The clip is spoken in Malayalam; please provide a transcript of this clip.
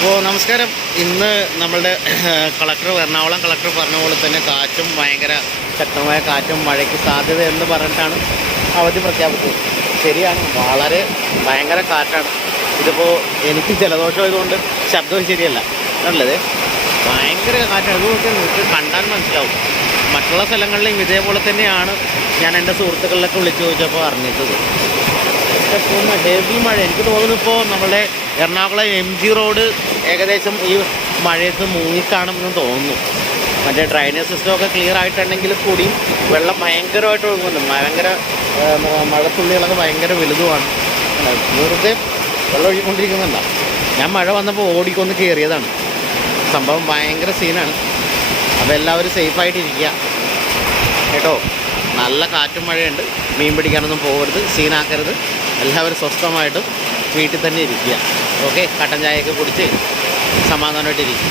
അപ്പോൾ നമസ്കാരം. ഇന്ന് നമ്മളുടെ എറണാകുളം കളക്ടർ പറഞ്ഞ പോലെ തന്നെ കാറ്റും ഭയങ്കര ശക്തമായ കാറ്റും മഴയ്ക്ക് സാധ്യത എന്ന് പറഞ്ഞിട്ടാണ് അവധി പ്രഖ്യാപിച്ചത്. ശരിയാണ്, വളരെ ഭയങ്കര കാറ്റാണ്. ഇതിപ്പോൾ എനിക്ക് ജലദോഷമായതുകൊണ്ട് ശബ്ദവും ശരിയല്ല, നല്ലത് ഭയങ്കര കാറ്റാണ്. അതുകൊണ്ട് നിങ്ങൾക്ക് കണ്ടാൽ മനസ്സിലാവും. മറ്റുള്ള സ്ഥലങ്ങളിലും ഇതേപോലെ തന്നെയാണ് ഞാൻ എൻ്റെ സുഹൃത്തുക്കളിലൊക്കെ വിളിച്ചു ചോദിച്ചപ്പോൾ അറിഞ്ഞിട്ടത്. ഇപ്പോൾ ഹെവി മഴ. എനിക്ക് തോന്നുന്നു ഇപ്പോൾ നമ്മുടെ എറണാകുളം MG റോഡ് ഏകദേശം ഈ മഴയത്ത് മുങ്ങിക്കാണുമെന്ന് തോന്നുന്നു. മറ്റേ ഡ്രൈനേജ് സിസ്റ്റമൊക്കെ ക്ലിയർ ആയിട്ടുണ്ടെങ്കിൽ കൂടി വെള്ളം ഭയങ്കരമായിട്ട് ഒഴുകുന്നുണ്ട്. ഭയങ്കര മഴത്തുള്ളികളൊക്കെ ഭയങ്കര വലുതുമാണ്. വെറുതെ വെള്ളം ഒഴുകിക്കൊണ്ടിരിക്കുന്നുണ്ടാണ്. ഞാൻ മഴ വന്നപ്പോൾ ഓടിക്കൊന്ന് കയറിയതാണ്. സംഭവം ഭയങ്കര സീനാണ്. അപ്പോൾ എല്ലാവരും സേഫായിട്ടിരിക്കുക കേട്ടോ. നല്ല കാറ്റും മഴയുണ്ട്. മീൻ പിടിക്കാനൊന്നും പോകരുത്, സീനാക്കരുത്. എല്ലാവരും സ്വസ്ഥമായിട്ടും വീട്ടിൽ തന്നെ ഇരിക്കുക. ഓക്കെ, കട്ടൻ ചായയൊക്കെ കുടിച്ച് സമാധാനമായിട്ടിരിക്കുക.